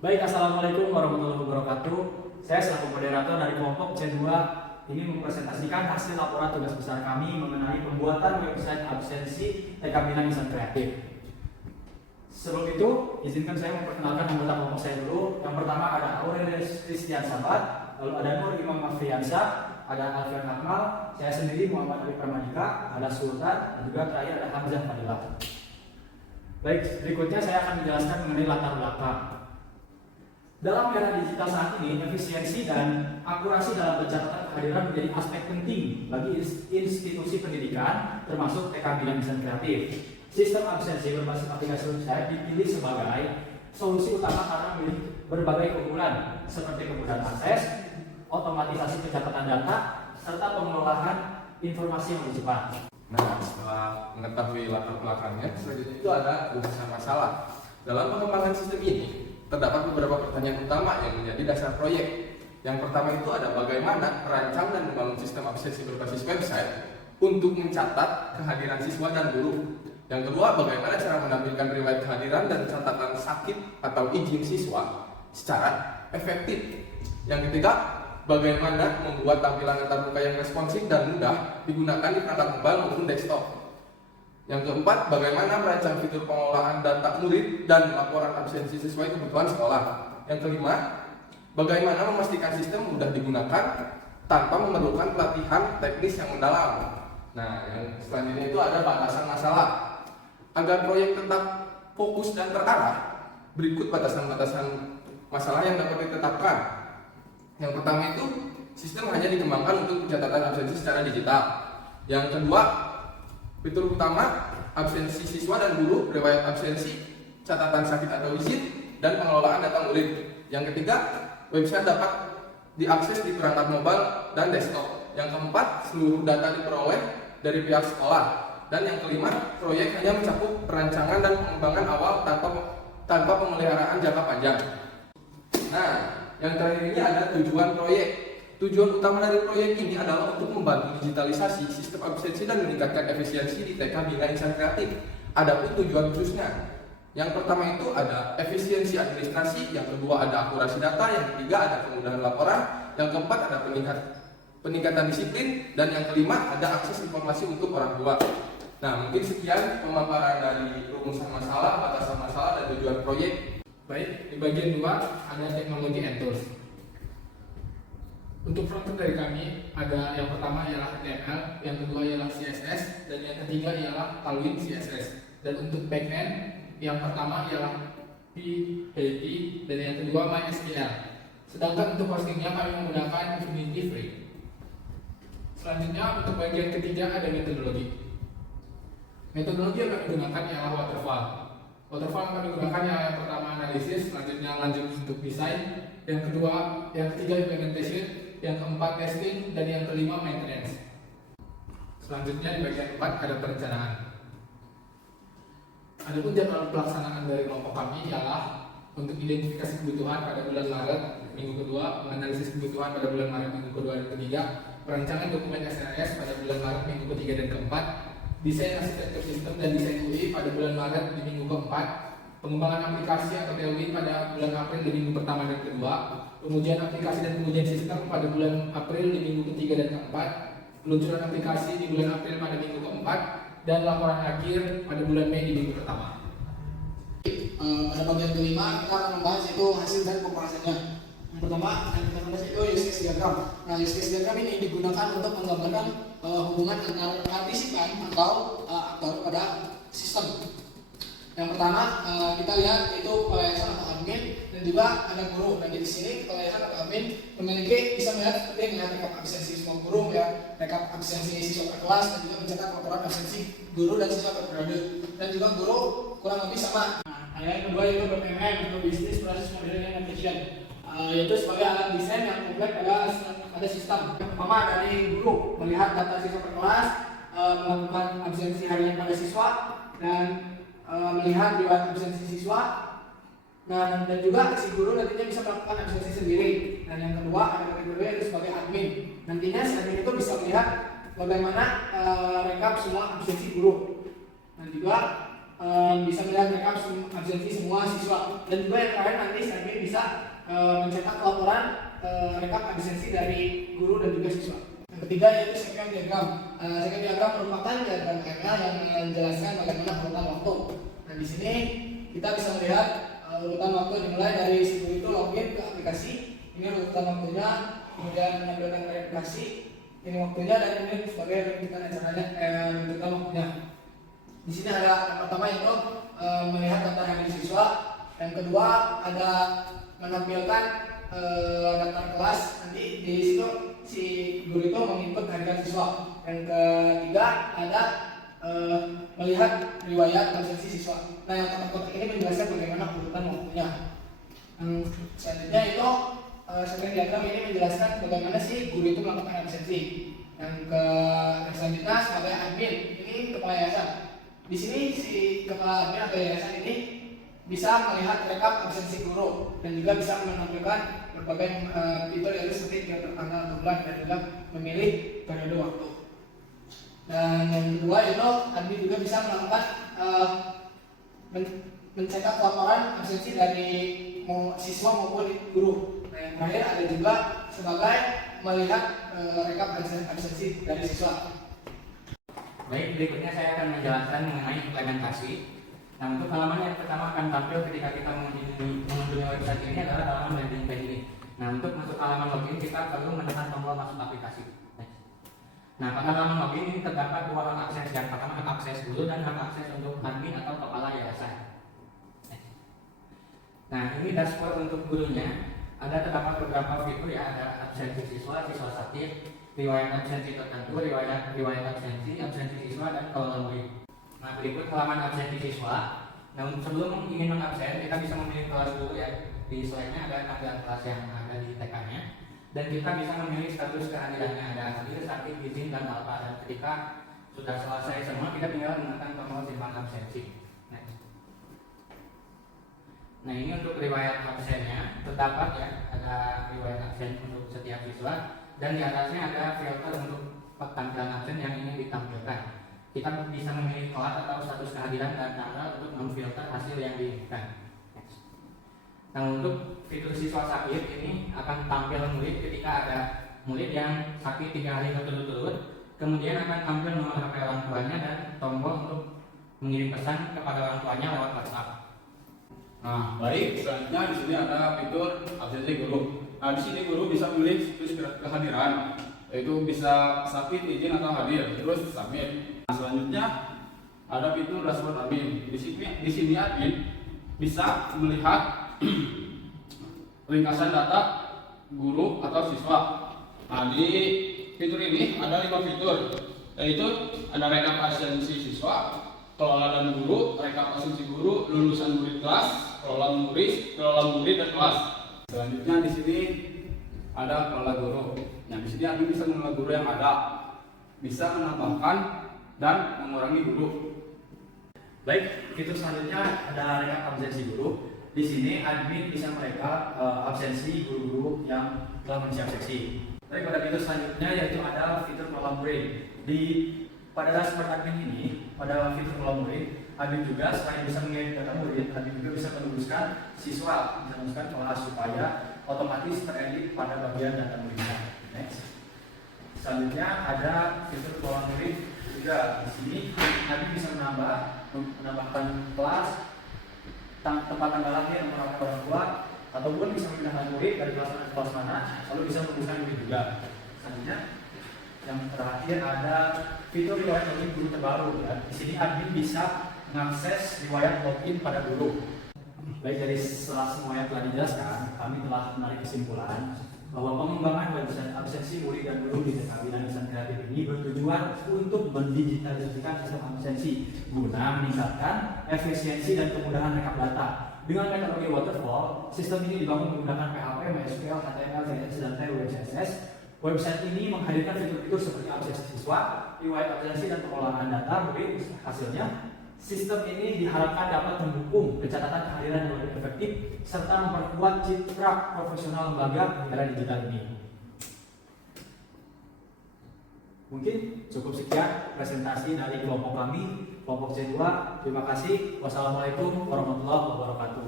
Baik, Assalamualaikum warahmatullahi wabarakatuh. Saya selaku moderator dari kelompok C2 ini mempresentasikan hasil laporan tugas besar kami mengenai pembuatan website absensi TK Bina Insan Kreatif. Sebelum itu, izinkan saya memperkenalkan anggota kelompok saya dulu. Yang pertama ada Aurelius Christian Sabat, lalu ada Nur Imam Afriansyah, ada Alfian Akmal, saya sendiri Muhammad Ali Pramadika, ada Sultan, dan juga terakhir ada Hamzah Fadilah. Baik, berikutnya saya akan menjelaskan mengenai latar belakang. Dalam era digital saat ini, efisiensi dan akurasi dalam pencatatan kehadiran menjadi aspek penting bagi institusi pendidikan, termasuk TK Bina Insan Kreatif. Sistem absensi berbasis aplikasi website dipilih sebagai solusi utama karena memiliki berbagai keunggulan, seperti kemudahan akses, otomatisasi pencatatan data, serta pengelolaan informasi yang lebih cepat. Nah, setelah mengetahui latar belakangnya, selanjutnya itu ada rumusan masalah. Dalam pengembangan sistem ini, terdapat beberapa pertanyaan utama yang menjadi dasar proyek. Yang pertama itu ada bagaimana merancang dan membangun sistem absensi berbasis website untuk mencatat kehadiran siswa dan guru. Yang kedua, bagaimana cara menampilkan riwayat kehadiran dan catatan sakit atau izin siswa secara efektif. Yang ketiga, bagaimana membuat tampilan antar muka yang responsif dan mudah digunakan di perangkat mobile maupun desktop. Yang keempat, bagaimana merancang fitur pengelolaan data murid dan laporan absensi sesuai kebutuhan sekolah. Yang kelima, bagaimana memastikan sistem mudah digunakan tanpa memerlukan pelatihan teknis yang mendalam. Nah, yang selanjutnya itu ada batasan masalah. Agar proyek tetap fokus dan terarah, berikut batasan-batasan masalah yang dapat ditetapkan. Yang pertama itu, sistem hanya dikembangkan untuk pencatatan absensi secara digital. Yang kedua, fitur utama, absensi siswa dan guru, riwayat absensi, catatan sakit atau izin, dan pengelolaan data murid. Yang ketiga, website dapat diakses di perangkat mobile dan desktop. Yang keempat, seluruh data diperoleh dari pihak sekolah. Dan yang kelima, proyek hanya mencakup perancangan dan pengembangan awal tanpa pemeliharaan jangka panjang. Nah, yang terakhir ini ada tujuan proyek. Tujuan utama dari proyek ini adalah untuk membantu digitalisasi sistem absensi dan meningkatkan efisiensi di TK Bina Insan Kreatif. Adapun tujuan khususnya, yang pertama itu ada efisiensi administrasi, yang kedua ada akurasi data, yang ketiga ada kemudahan laporan, yang keempat ada peningkatan disiplin, dan yang kelima ada akses informasi untuk orang tua. Nah, mungkin sekian pemaparan dari rumusan masalah, batasan masalah, dan tujuan proyek. Baik, di bagian 2 ada teknologi and tools. Untuk frontend dari kami ada yang pertama ialah HTML, yang kedua ialah CSS, dan yang ketiga ialah Tailwind CSS. Dan untuk backend, yang pertama ialah PHP dan yang kedua MySQL. Sedangkan untuk hostingnya kami menggunakan Infinity Free. Selanjutnya untuk bagian ketiga ada metodologi. Metodologi yang kami gunakan ialah waterfall. Waterfall yang kami gunakan yang pertama analisis, selanjutnya lanjut untuk desain, yang ketiga implementation, yang keempat testing, dan yang kelima maintenance. Selanjutnya di bagian 4 ada perencanaan. Adapun jadwal pelaksanaan dari kelompok kami ialah untuk identifikasi kebutuhan pada bulan Maret minggu kedua, menganalisis kebutuhan pada bulan Maret minggu kedua dan ketiga, perancangan dokumen SRS pada bulan Maret minggu ketiga dan keempat, desain arsitektur sistem dan desain UI pada bulan Maret di minggu keempat, pengembangan aplikasi atau Tailwind pada bulan April di minggu pertama dan kedua, pengujian aplikasi dan pengujian sistem pada bulan April di minggu ketiga dan keempat, peluncuran aplikasi di bulan April pada minggu keempat, dan laporan akhir pada bulan Mei di minggu pertama. Pada bagian kelima kita akan membahas itu hasil dan komparasinya. Yang pertama yang kita bahas itu use case diagram. Nah, use case diagram ini digunakan untuk menggambarkan hubungan antara partisipan atau aktor pada sistem. Yang pertama kita lihat itu pelayanan atau admin dan juga ada guru. Dan di sini pelayanan atau admin memiliki bisa melihat seperti melihat rekap absensi semua guru, ya, rekap absensi siswa per kelas, dan juga mencetak laporan absensi guru dan siswa per periode. Dan juga guru kurang lebih sama. Nah, yang kedua itu BPMN atau Business Process Modeling and Application. Yaitu sebagai alat desain yang kompleks pada sistem. Yang pertama dari guru melihat data siswa per kelas, melakukan absensi harian pada siswa, dan melihat riwayat absensi siswa. Nah, dan juga si guru nantinya bisa melakukan absensi sendiri. Dan yang kedua ada kategori itu sebagai admin. Nantinya si admin itu bisa melihat bagaimana rekap semua absensi guru. Dan juga bisa melihat rekap absensi semua siswa. Dan juga yang terakhir nanti si admin bisa bisa mencetak laporan rekap absensi dari guru dan juga siswa. Yang ketiga yaitu sequence diagram. Sequence diagram merupakan diagram ML yang menjelaskan bagaimana urutan waktu. Nah, di sini kita bisa melihat urutan waktu dimulai dari si guru itu login ke aplikasi. Ini urutan waktunya, kemudian menampilkan verifikasi, ini waktunya, dan ini sebagai runtutan acaranya, runtutan waktunya. Di sini ada yang pertama yaitu melihat daftar hadir siswa, yang kedua ada menampilkan daftar kelas. Nanti di situ si guru itu menginput harian siswa. Yang ketiga ada melihat riwayat absensi siswa. Nah, yang kotak-kotak ini menjelaskan bagaimana urutan waktunya. Selanjutnya itu sequence diagram ini menjelaskan bagaimana si guru itu melakukan absensi. Yang selanjutnya sebagai admin, ini kepala yayasan. Di sini si kepala admin atau yayasan ini bisa melihat rekap absensi guru dan juga bisa menampilkan berbagai fitur yaitu seperti diatur tanggal, bulan, dan juga memilih periode waktu. Dan yang kedua itu admin juga bisa melakukan mencetak laporan absensi dari siswa maupun guru. Nah, yang terakhir ada juga sebagai melihat rekap absensi dari siswa. Baik, berikutnya saya akan menjelaskan mengenai implementasi. Nah, untuk halaman yang pertama akan tampil ketika kita mengunjungi website ini adalah halaman landing page ini. Nah, untuk masuk halaman login kita perlu menekan tombol masuk aplikasi. Nah, pada halaman login ini terdapat dua hak akses. Yang pertama hak akses guru dan hak akses untuk admin atau kepala yayasan. Nah, ini dashboard untuk gurunya. Ada terdapat beberapa fitur ya, ada absensi siswa, siswa sakit, riwayat absensi tertentu, riwayat absensi siswa, dan kelola murid. Nah, berikut halaman absensi siswa. Nah, sebelum ingin mengabsen, kita bisa memilih kelas dulu ya. Di slide-nya ada tampilan kelas yang ada di TK-nya. Dan kita bisa memilih status kehadirannya, ada hadir, sakit, izin, dan alfa. Dan ketika sudah selesai semua, kita tinggal menekan tombol simpan absensi. Nah, ini untuk riwayat absennya terdapat ya, ada riwayat absen untuk setiap siswa, dan di atasnya ada filter untuk tampilan absen yang ingin ditampilkan. Kita bisa memilih kelas atau status kehadiran dan tanggal untuk memfilter hasil yang diinginkan. Nah, untuk fitur siswa sakit ini akan tampil murid ketika ada murid yang sakit 3 hari berturut-turut, kemudian akan tampil nomor HP orang tuanya dan tombol untuk mengirim pesan kepada orang tuanya lewat WhatsApp. Nah, baik. Selanjutnya di sini ada fitur absensi guru. Nah, di sini guru bisa memilih situs kehadiran, yaitu bisa sakit, izin, atau hadir. Terus submit. Nah, selanjutnya ada fitur dashboard admin. Di sini admin bisa melihat ringkasan data guru atau siswa. Nah, di fitur ini ada 5 fitur, yaitu ada rekap absensi siswa, kelola dan guru, rekap absensi guru, lulusan murid kelas, kelola murid dan kelas. Selanjutnya di sini ada kelola guru. Nah, di sini admin bisa mengelola guru yang ada, bisa menambahkan dan mengurangi guru. Baik, fitur selanjutnya ada rekap absensi guru. Di sini admin bisa merekap absensi guru-guru yang telah mengisi absensi. Baik, pada fitur selanjutnya yaitu ada fitur kelola murid. Pada dashboard admin ini, pada fitur kelola murid, admin juga selain bisa mengirim data murid, admin juga bisa menuliskan siswa, bisa menuliskan kelas supaya otomatis teredit pada bagian data muridnya. Next. Selanjutnya ada fitur kelola murid juga. Di sini admin bisa menambahkan kelas, tempat tanggal lahir, nomor orang tua, ataupun bisa memindahkan murid dari kelas mana ke kelas mana, lalu bisa menuliskan murid juga. Selanjutnya yang terakhir ada fitur riwayat login guru terbaru ya. Di sini admin bisa mengakses riwayat login pada guru. Baik, dari setelah semua yang telah dijelaskan, kami telah menarik kesimpulan bahwa pengembangan website absensi murid dan guru di TK Bina Insan Kreatif ini bertujuan untuk mendigitalisasikan sistem absensi guna meningkatkan efisiensi dan kemudahan rekap data. Dengan metodologi waterfall, sistem ini dibangun menggunakan PHP, MySQL, HTML, CSS, dan TWCSS. Website ini menghadirkan fitur-fitur seperti absensi siswa, riwayat absensi, dan pengelolaan data murid. Hasilnya, sistem ini diharapkan dapat mendukung pencatatan kehadiran yang lebih efektif serta memperkuat citra profesional lembaga di era digital ini. Mungkin cukup sekian presentasi dari kelompok kami, kelompok C2. Terima kasih. Wassalamualaikum warahmatullahi wabarakatuh.